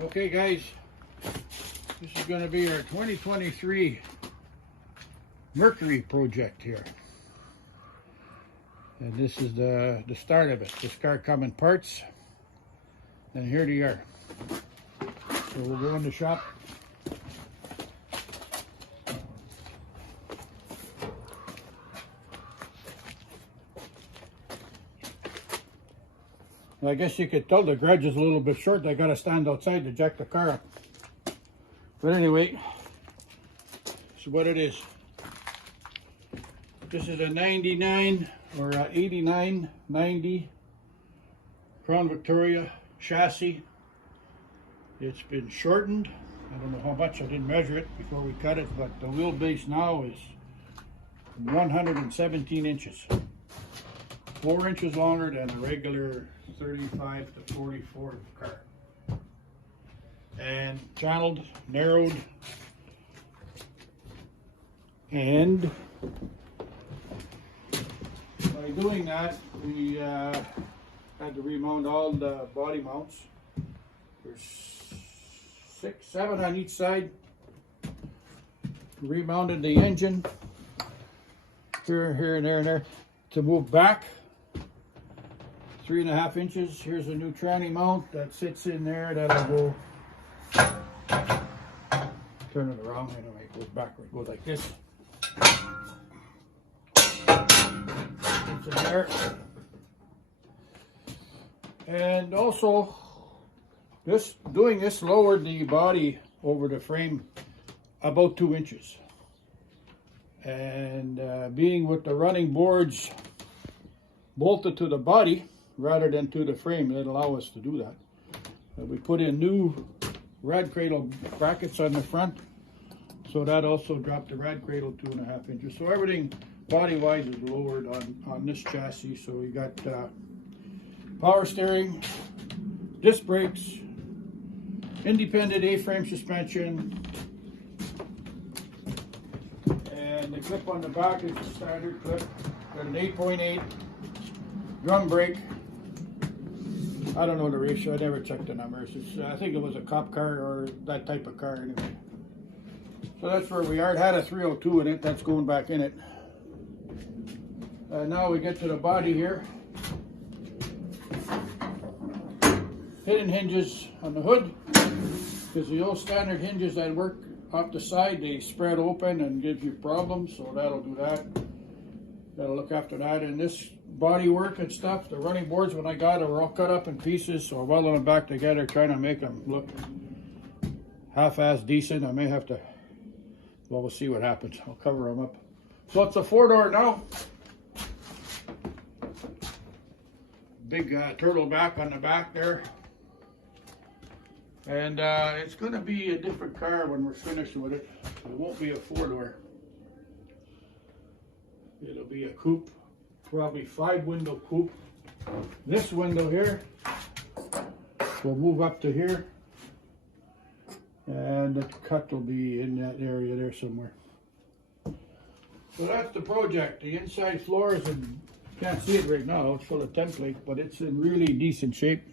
Okay guys, this is going to be our 2023 Mercury project here. And this is the start of it. This car come in parts, and here they are. So we'll go in the shop. Well, I guess you could tell the garage is a little bit short. I got to stand outside to jack the car up. But anyway, this is what it is. This is a 99 or a 89, 90 Crown Victoria chassis. It's been shortened. I don't know how much, I didn't measure it before we cut it, but the wheelbase now is 117 inches. 4 inches longer than a regular 35 to 44 car. And channeled, narrowed, and by doing that, we had to remount all the body mounts. There's 6, 7 on each side. Remounted the engine here, here, and there, and there to move back 3.5 inches. Here's a new tranny mount that sits in there. That'll go. Turn it around anyway. It goes backward. It goes like this. It's in there. And also, doing this lowered the body over the frame about 2 inches. And being with the running boards bolted to the body rather than to the frame, that allow us to do that. We put in new rad cradle brackets on the front, so that also dropped the rad cradle 2.5 inches. So everything body-wise is lowered on this chassis. So we got power steering, disc brakes, independent A-frame suspension, and the clip on the back is a standard clip. Got an 8.8 drum brake. I don't know the ratio, I never checked the numbers. I think it was a cop car or that type of car anyway. So that's where we are. It had a 302 in it, that's going back in it. Now we get to the body here. Hidden hinges on the hood, because the old standard hinges that work off the side, they spread open and give you problems, so that'll do that. Gotta look after that. And this body work and stuff, the running boards when I got it were all cut up in pieces, so I welded them back together, trying to make them look half-ass decent. I may have to, well, we'll see what happens. I'll cover them up. So it's a 4-door now. Big turtle back on the back there. And it's going to be a different car when we're finished with it. It won't be a 4-door. It'll be a coupe, probably 5-window coupe. This window here will move up to here, and the cut will be in that area there somewhere. So that's the project. The inside floor is in, can't see it right now, it's full of template, but it's in really decent shape.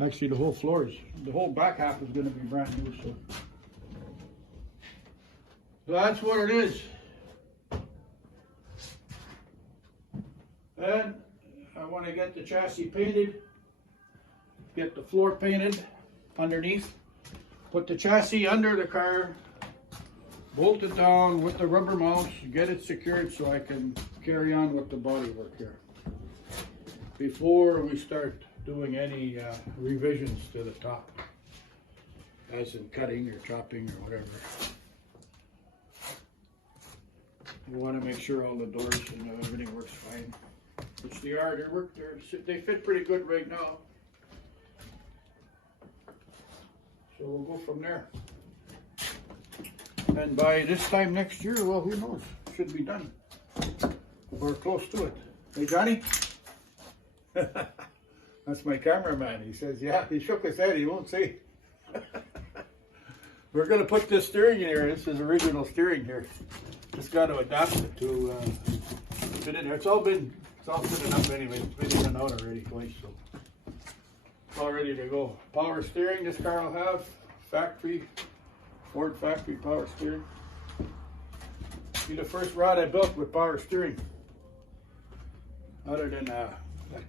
Actually, the whole floor is, the whole back half is going to be brand new. So that's what it is. And I want to get the chassis painted, get the floor painted underneath, put the chassis under the car, bolt it down with the rubber mounts, get it secured so I can carry on with the body work here before we start doing any revisions to the top, as in cutting or chopping or whatever. You want to make sure all the doors and everything works fine. Which they are, they fit pretty good right now. So we'll go from there. And by this time next year, well, who knows? Should be done. We're close to it. Hey, Johnny? That's my cameraman. He says, yeah, he shook his head. He won't say. We're going to put this steering in here. This is original steering here. Just got to adapt it to fit in there. It's all fitted up anyway. It's been in and out already twice. So It's all ready to go. Power steering this car will have. Factory, Ford factory power steering. Be the first rod I built with power steering. Other than a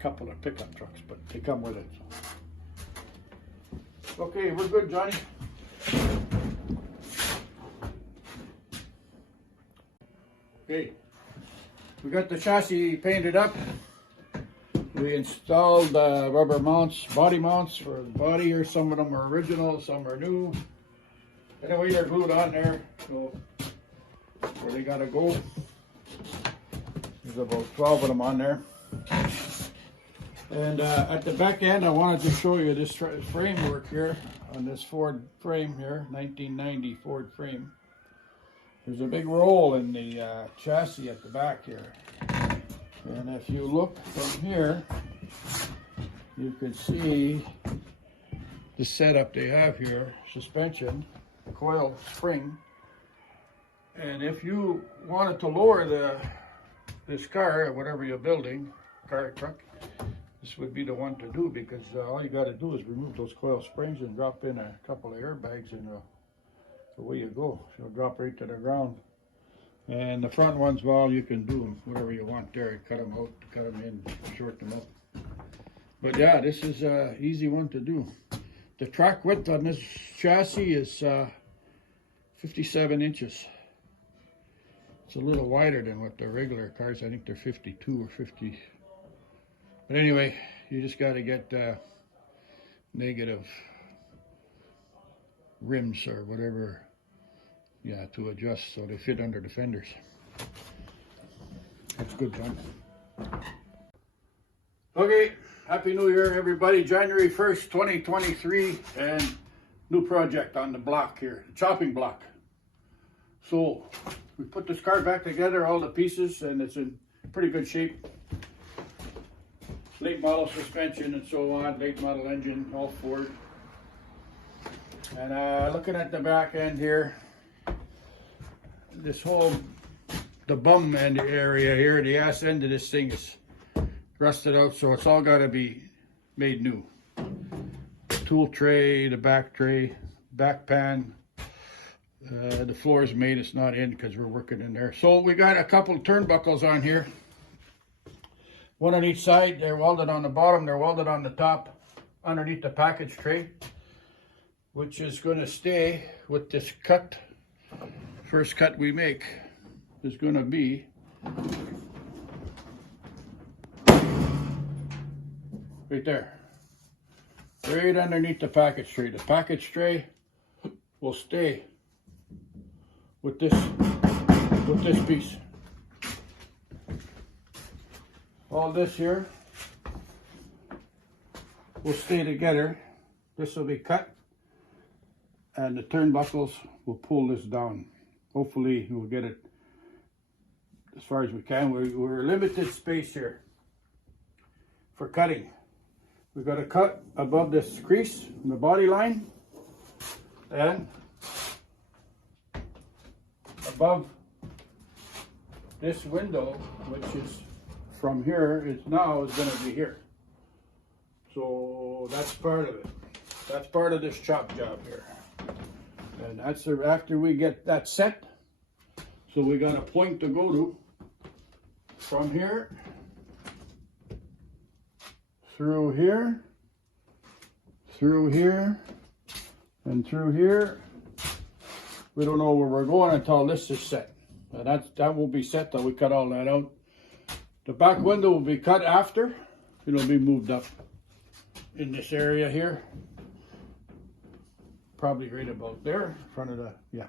couple of pickup trucks, but they come with it. So. Okay, we're good, Johnny. Okay, we got the chassis painted up. We installed rubber mounts, body mounts for the body here. Some of them are original, some are new. Anyway, they're glued on there, so where they gotta go. There's about 12 of them on there. And at the back end, I wanted to show you this framework here on this Ford frame here, 1990 Ford frame. There's a big roll in the chassis at the back here. And if you look from here, you can see the setup they have here, suspension, coil spring. And if you wanted to lower this car, whatever you're building, car, truck, this would be the one to do, because all you got to do is remove those coil springs and drop in a couple of airbags and away you go. It'll drop right to the ground. And the front ones, well, you can do them whatever you want there. Cut them out, cut them in, shorten them up. But yeah, this is an easy one to do. The track width on this chassis is 57 inches. It's a little wider than what the regular cars. I think they're 52 or 50. But anyway, you just got to get negative rims or whatever, yeah, to adjust so they fit under the fenders. That's good, John. Okay, Happy New Year, everybody. January 1st, 2023, and new project on the block here, the chopping block. So we put this car back together, all the pieces, and it's in pretty good shape. Late model suspension and so on, late model engine, all Ford. And looking at the back end here, this whole, the bum end area here, the ass end of this thing is rusted out, so it's all got to be made new. Tool tray, the back tray, back pan, the floor is made, it's not in because we're working in there. So we got a couple of turnbuckles on here. One on each side. They're welded on the bottom, they're welded on the top, underneath the package tray, which is going to stay with this cut. First cut we make is going to be right there, right underneath the package tray. The package tray will stay with this piece. All this here will stay together. This will be cut, and the turnbuckles will pull this down. Hopefully we'll get it as far as we can. We're limited space here for cutting. We've got to cut above this crease in the body line, and above this window, which is from here, is going to be here. So that's part of it. That's part of this chop job here. And that's after we get that set. So we got a point to go to from here, through here, through here, and through here. We don't know where we're going until this is set. And that will be set till we cut all that out. The back window will be cut after. It'll be moved up in this area here. Probably right about there, in front of the, yeah.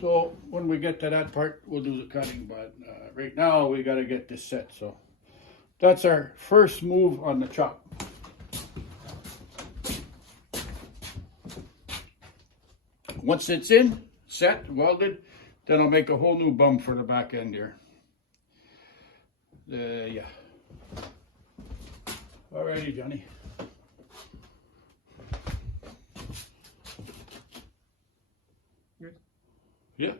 So when we get to that part, we'll do the cutting, but right now we got to get this set. So that's our first move on the chop. Once it's in, set, welded, then I'll make a whole new bum for the back end here. Yeah. Alrighty, Johnny. Yeah.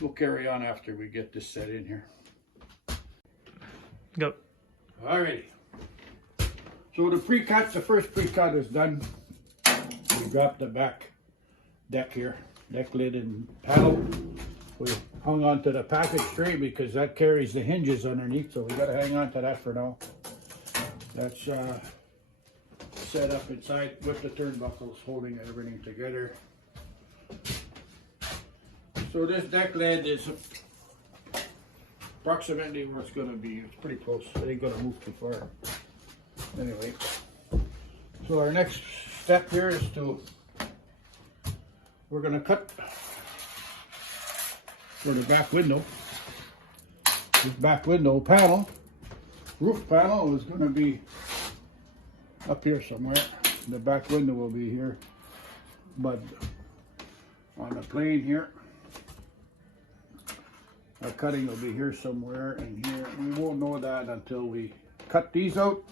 We'll carry on after we get this set in here. Go. Alrighty. So the pre-cut, the first pre-cut is done. We dropped the back deck here, deck lid and panel. We hung onto the package tray because that carries the hinges underneath, so we got to hang on to that for now. That's set up inside with the turnbuckles holding everything together. So this deck lid is approximately where it's going to be. It's pretty close. It ain't going to move too far. Anyway, so our next step here is we're going to cut for the back window. This back window panel, roof panel, is going to be up here somewhere. The back window will be here, but on the plane here, our cutting will be here somewhere and here. We won't know that until we cut these out,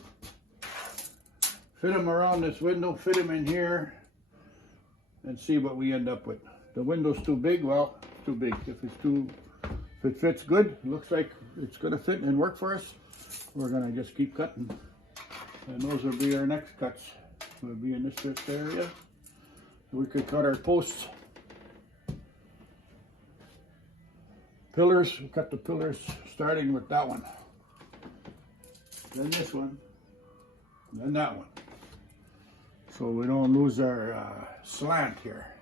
fit them around this window, fit them in here, and see what we end up with. The window's too big, well, it's too big. If it fits good, looks like it's gonna fit and work for us, we're gonna just keep cutting. And those will be our next cuts. We'll be in this area. We could cut our posts. Pillars, we'll cut the pillars starting with that one. Then this one, then that one. So we don't lose our slant here.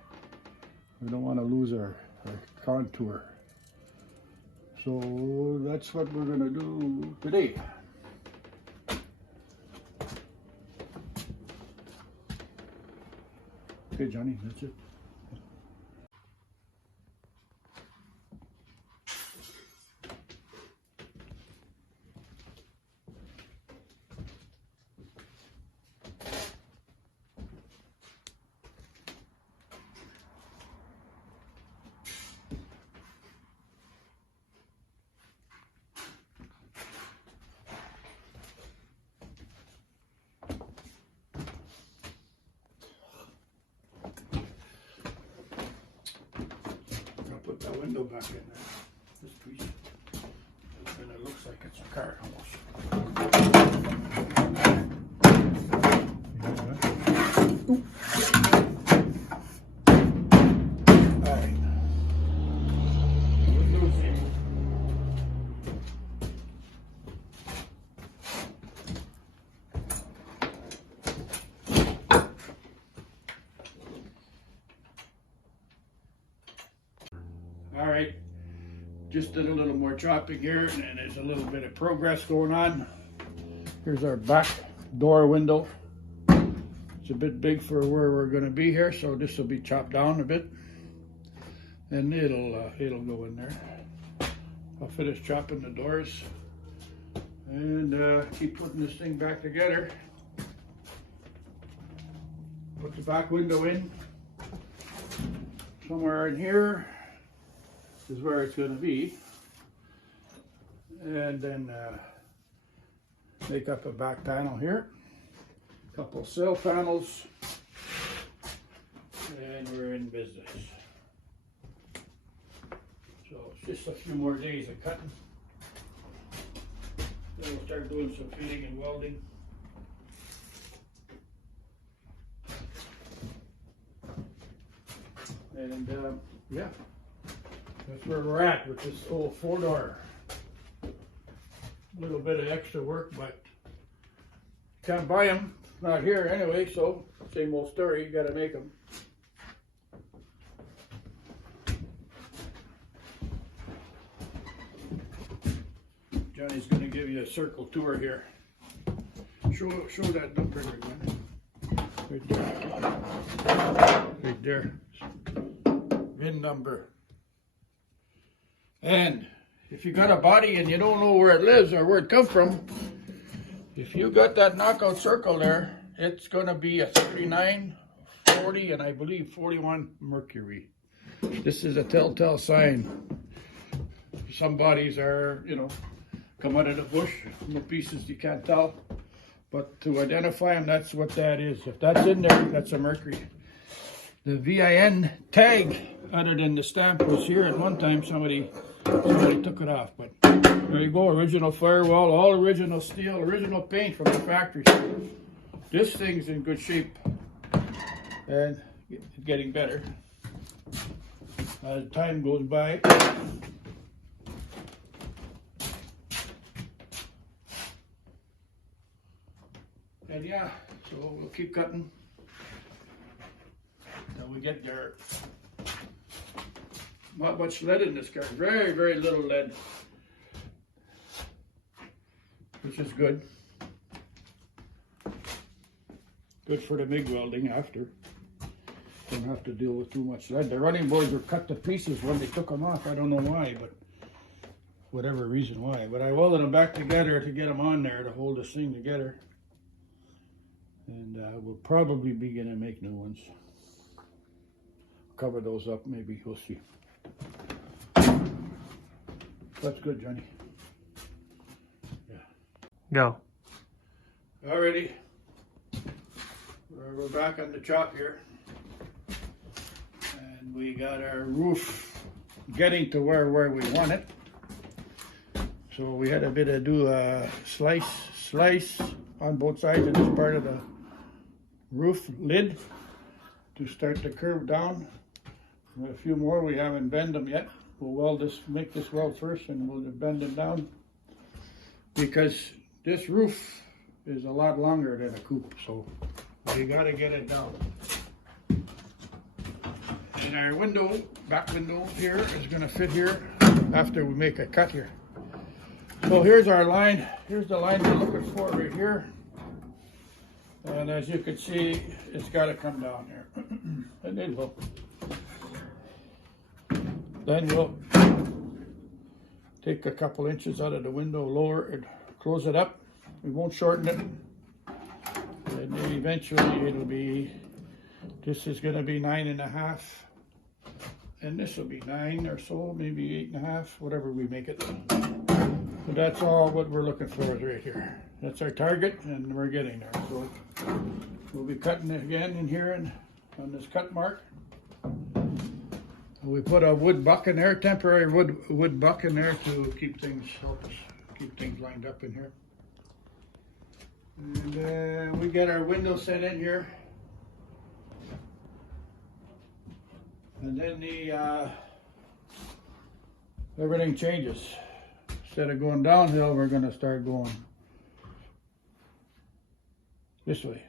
We don't want to lose our contour. So that's what we're going to do today. Okay, Johnny, that's it. Put that window back in there, this piece, and it looks like it's a car almost. All right. Window's in. All right, just did a little more chopping here, and there's a little bit of progress going on. Here's our back door window. It's a bit big for where we're going to be here, so this will be chopped down a bit, and it'll go in there. I'll finish chopping the doors and keep putting this thing back together. Put the back window in somewhere in here. Is where it's going to be, and then make up a back panel here, a couple sill panels, and we're in business. So it's just a few more days of cutting, then we'll start doing some fitting and welding. And yeah. That's where we're at with this old 4-door. A little bit of extra work, but can't buy them. Not here anyway, so same old story, you gotta make them. Johnny's gonna give you a circle tour here. Show that number again. Right there. Right there. VIN number. And if you got a body and you don't know where it lives or where it comes from, if you got that knockout circle there, it's going to be a 39, 40, and I believe 41 Mercury. This is a telltale sign. Some bodies are, come out of the bush, no pieces you can't tell. But to identify them, that's what that is. If that's in there, that's a Mercury. The VIN tag, other than the stamp, was here at one time. Somebody took it off, but there you go. Original firewall, all original steel, original paint from the factory. this thing's in good shape and getting better as time goes by. And yeah, so we'll keep cutting until we get there. Not much lead in this car, very, very little lead, which is good. Good for the MIG welding after. Don't have to deal with too much lead. The running boards were cut to pieces when they took them off. I don't know why, but whatever reason why. But I welded them back together to get them on there to hold this thing together. And we'll probably be going to make new ones. Cover those up, maybe. We'll see. That's good, Johnny. Yeah. Go. Alrighty. We're back on the chop here. And we got our roof getting to where we want it. So we had a bit of do a slice on both sides of this part of the roof lid to start to curve down. A few more, we haven't bent them yet. We'll weld this, make this weld first, and we'll bend them down because this roof is a lot longer than a coupe, so we got to get it down. And our window, back window here, is going to fit here after we make a cut here. So here's our line. Here's the line we're looking for right here. And as you can see, it's got to come down here. And it will. Then we'll take a couple inches out of the window, lower it, close it up. We won't shorten it. And then eventually it'll be, this is going to be 9.5. And this will be 9 or so, maybe 8.5, whatever we make it. But that's all what we're looking for is right here. That's our target, and we're getting there. So we'll be cutting it again in here and on this cut mark. We put a wood buck in there, temporary wood buck in there to keep things, help us keep things lined up in here. And we get our window set in here. And then everything changes. Instead of going downhill, we're going to start going this way.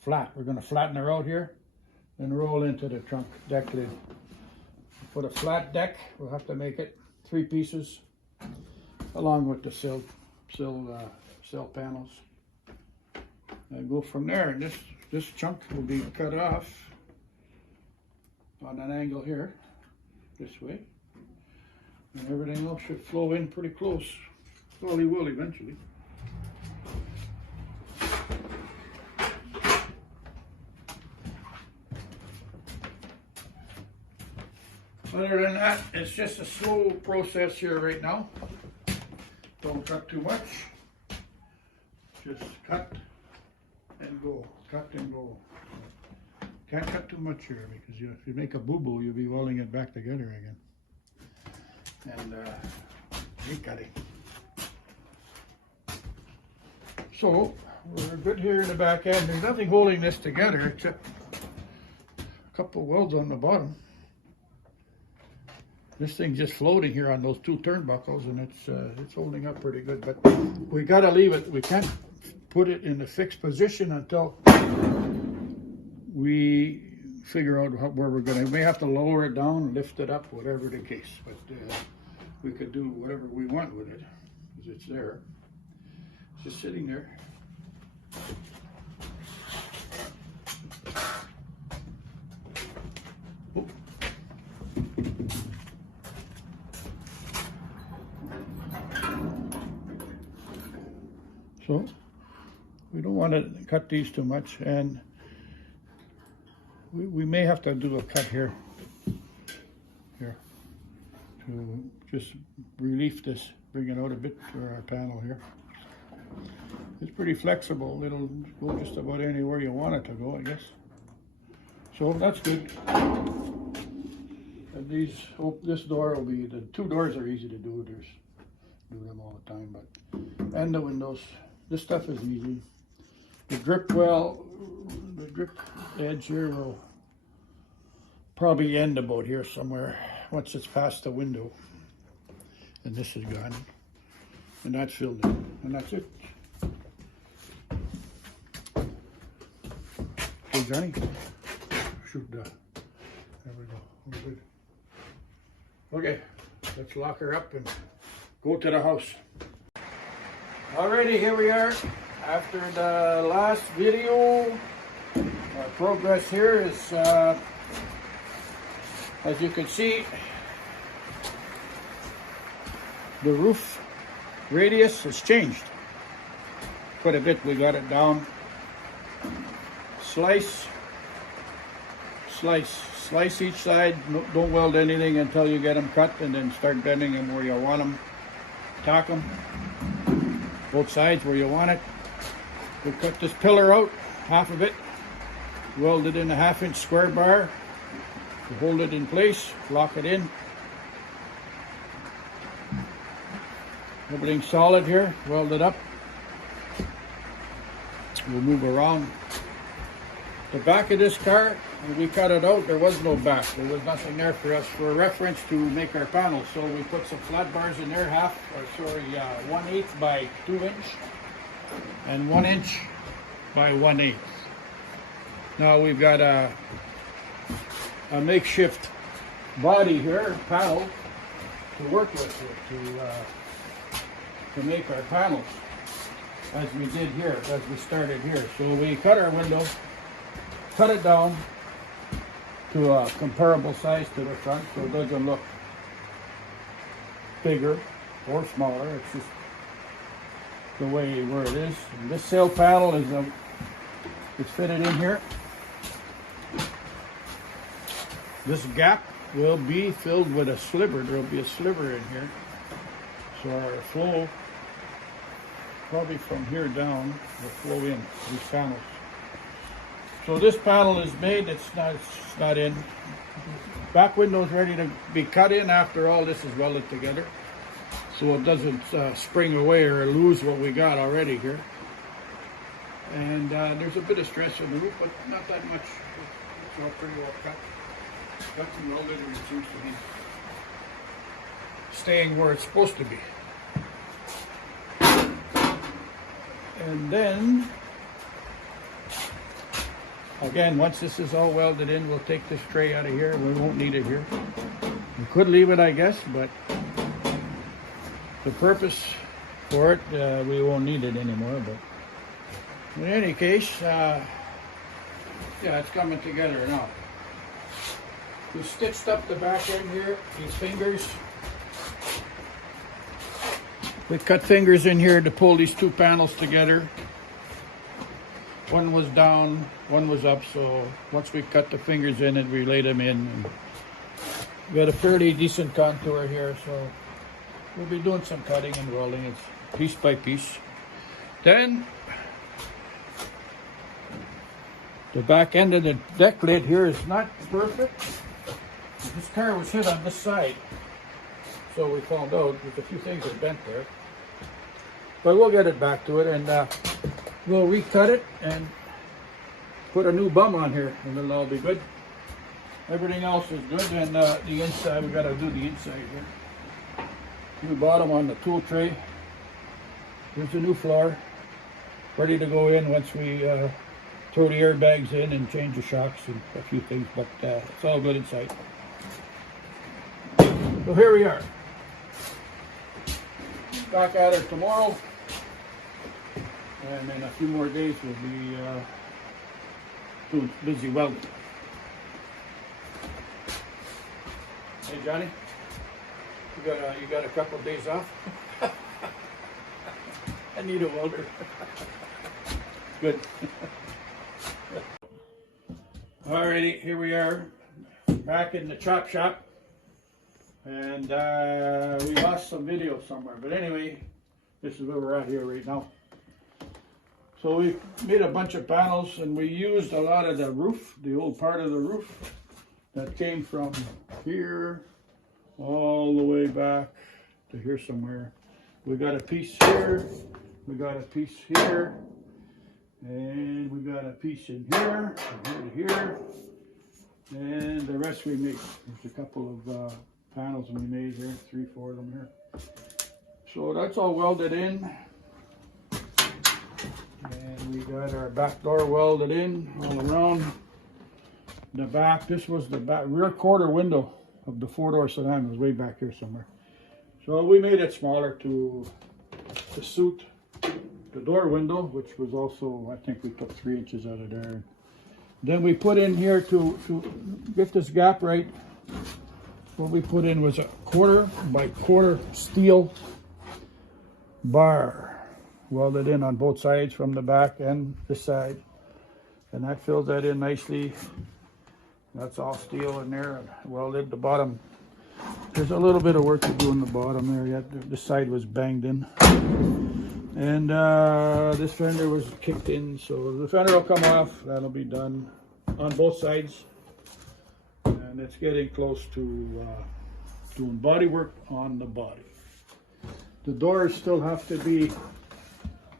Flat. We're going to flatten her out here and roll into the trunk deck lid. Put a flat deck. We'll have to make it 3 pieces along with the sill panels. And go from there. And this chunk will be cut off on an angle here, this way. And everything else should flow in pretty close. Slowly will eventually. Other than that, it's just a slow process here right now. Don't cut too much. Just cut and go. Cut and go. Can't cut too much here because if you make a boo-boo, you'll be welding it back together again. And re-cutting. So we're good here in the back end. There's nothing holding this together except a couple welds on the bottom. This thing's just floating here on those 2 turnbuckles, and it's holding up pretty good. But we got to leave it. We can't put it in a fixed position until we figure out where we're going to. We may have to lower it down, lift it up, whatever the case. But we could do whatever we want with it because it's there. It's just sitting there. Oh. So we don't want to cut these too much, and we may have to do a cut here to just relieve this, bring it out a bit for our panel here. It's pretty flexible. It'll go just about anywhere you want it to go, I guess. So that's good. And this door will be, the 2 doors are easy to do. Do them all the time, and the windows. This stuff is easy. The drip well, the drip edge here will probably end about here somewhere once it's past the window. And this is gone. And that's filled in. And that's it. Okay, Johnny. Shoot that. There we go. We're good. Okay, let's lock her up and go to the house. Alrighty, here we are. After the last video, our progress here is, as you can see, the roof radius has changed quite a bit. We got it down. Slice each side. Don't weld anything until you get them cut, and then start bending them where you want them. Tack them both sides where you want it. We cut this pillar out, half of it, weld it in a 1/2-inch square bar to hold it in place, lock it in. Everything's solid here, weld it up. We'll move around. The back of this car, when we cut it out, there was no back. There was nothing there for us for a reference to make our panels. So we put some flat bars in there, 1/8 by 2 inch and 1 inch by 1/8. Now we've got a makeshift body here, panel, to work with here, to make our panels, as we did here, as we started here. So we cut our window, cut it down to a comparable size to the front, so it doesn't look bigger or smaller. It's just the way where it is. And this sail panel is it's fitted in here. This gap will be filled with a sliver. There will be a sliver in here, so our flow probably from here down will flow in these panels. So this panel is made, it's not in. Back window is ready to be cut in after all this is welded together, so it doesn't spring away or lose what we got already here. And there's a bit of stress in the roof, but not that much. It's all pretty well cut. Cut and welded, and it seems to be staying where it's supposed to be. And then, again, once this is all welded in, we'll take this tray out of here. We won't need it here. We could leave it, I guess, but the purpose for it, we won't need it anymore. But in any case, yeah, it's coming together now. We stitched up the back end here, these fingers. We cut fingers in here to pull these two panels together. One was down, one was up, so once we cut the fingers in and we laid them in, and we got a fairly decent contour here, so we'll be doing some cutting and welding. It's piece by piece. Then the back end of the deck lid here is not perfect. This car was hit on this side, so we found out there's a few things that bent there. But we'll get it back to it, and we'll recut it and put a new bum on here, and it'll all be good. Everything else is good, and the inside, we got to do the inside here. New bottom on the tool tray. Here's the new floor, ready to go in once we throw the airbags in and change the shocks and a few things, but it's all good inside. So here we are. Back at it tomorrow, and in a few more days we'll be too busy welding. Hey Johnny, you got a couple of days off? I need a welder. Good. Alrighty, here we are, back in the chop shop. And we lost some video somewhere, but anyway, this is where we're at here right now. So we made a bunch of panels, and we used a lot of the roof, the old part of the roof that came from here all the way back to here somewhere. We got a piece here, we got a piece here, And we got a piece in here, from here to here. And the rest we made. There's a couple of panels we made here, 3, 4 of them here. So that's all welded in. And we got our back door welded in all around the back. This was the back rear quarter window of the 4-door sedan. It was way back here somewhere. So we made it smaller to suit the door window, which was also, I think we took 3 inches out of there. Then we put in here to get this gap right. What we put in was a 1/4 by 1/4 steel bar welded in on both sides from the back and this side. And that fills that in nicely. That's all steel in there and welded. The bottom, there's a little bit of work to do in the bottom there yet. This side was banged in. And this fender was kicked in, so the fender will come off. That'll be done on both sides. And it's getting close to doing body work on the body. The doors still have to be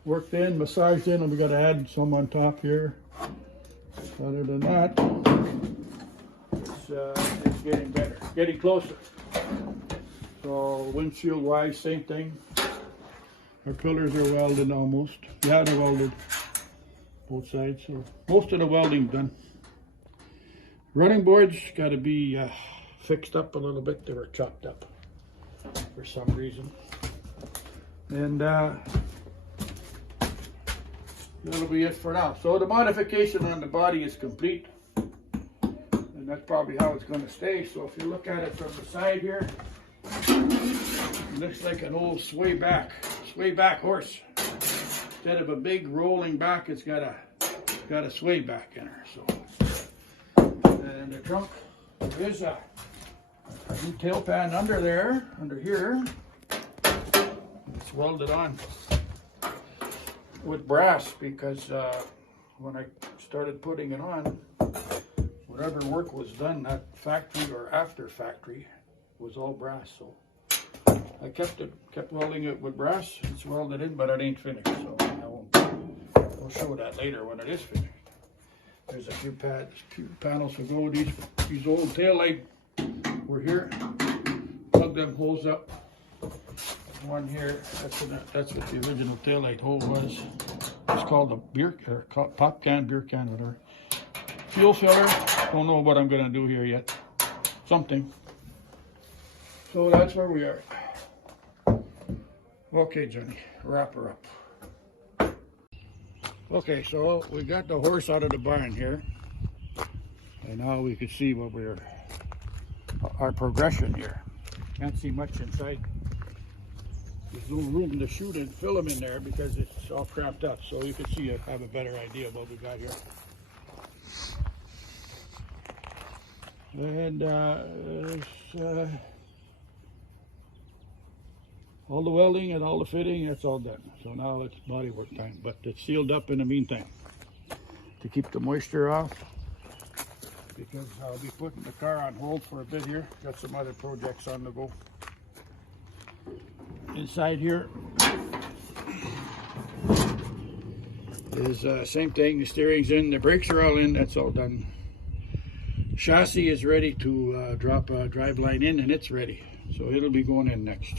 worked in, massaged in, and we got to add some on top here. Other than that, it's getting better, getting closer. So windshield wise, same thing. Our pillars are welded almost. Yeah, they're welded both sides. So most of the welding done. Running boards got to be fixed up a little bit. They were chopped up for some reason. And that'll be it for now. So the modification on the body is complete. And that's probably how it's going to stay. So if you look at it from the side here, it looks like an old sway back horse. Instead of a big rolling back, it's got a sway back in her. So, and the trunk, there is a new tail pan under there, under here. It's welded on with brass because when I started putting it on, whatever work was done, that factory or after factory, was all brass. So I kept welding it with brass. It's welded in, but it ain't finished. So I'll show that later when it is finished. There's a few panels to go. These old taillight were here. Plug them holes up. One here. That's what the original taillight hole was. It's called a beer or pop can, beer can, whatever. Fuel filler. Don't know what I'm gonna do here yet. Something. So that's where we are. Okay, Johnny, wrap her up. Okay, so we got the horse out of the barn here. And now we can see what our progression here. Can't see much inside. There's no room to shoot and fill them in there because it's all cramped up. So you can see, have a better idea of what we got here. And all the welding and all the fitting, that's all done. So now it's body work time, but it's sealed up in the meantime to keep the moisture off because I'll be putting the car on hold for a bit here. Got some other projects on the go. Inside here is same thing. The steering's in, the brakes are all in, that's all done. Chassis is ready to drop a drive line in, and it's ready. So it'll be going in next.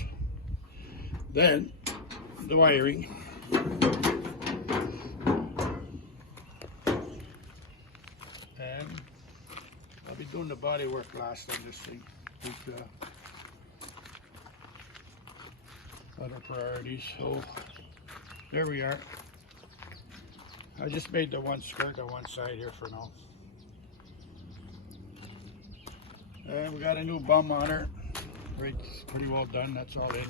Then the wiring. And I'll be doing the body work last on this thing. Other priorities. So there we are. I just made the one skirt on one side here for now. And we got a new bum on her. Right, pretty well done. That's all in.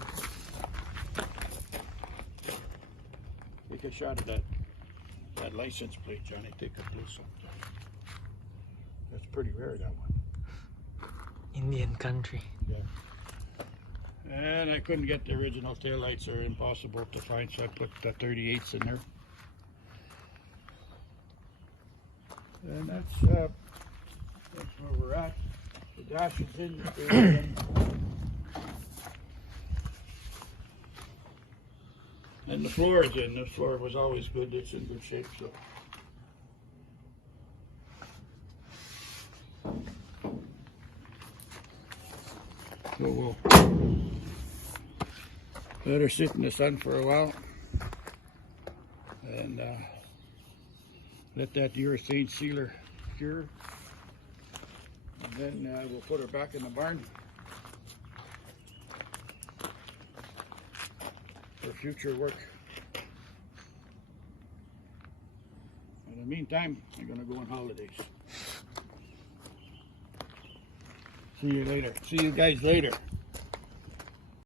Take a shot of that license plate, Johnny. Take a close up. That's pretty rare, that one. Indian country. Yeah. And I couldn't get the original taillights. They're impossible to find, so I put the 38s in there. And that's where we're at. The dash is in. And the floor is in. The floor was always good. It's in good shape. So. So we'll let her sit in the sun for a while and let that urethane sealer cure. And then we'll put her back in the barn for future work. In the meantime, I'm going to go on holidays. See you later. See you guys later.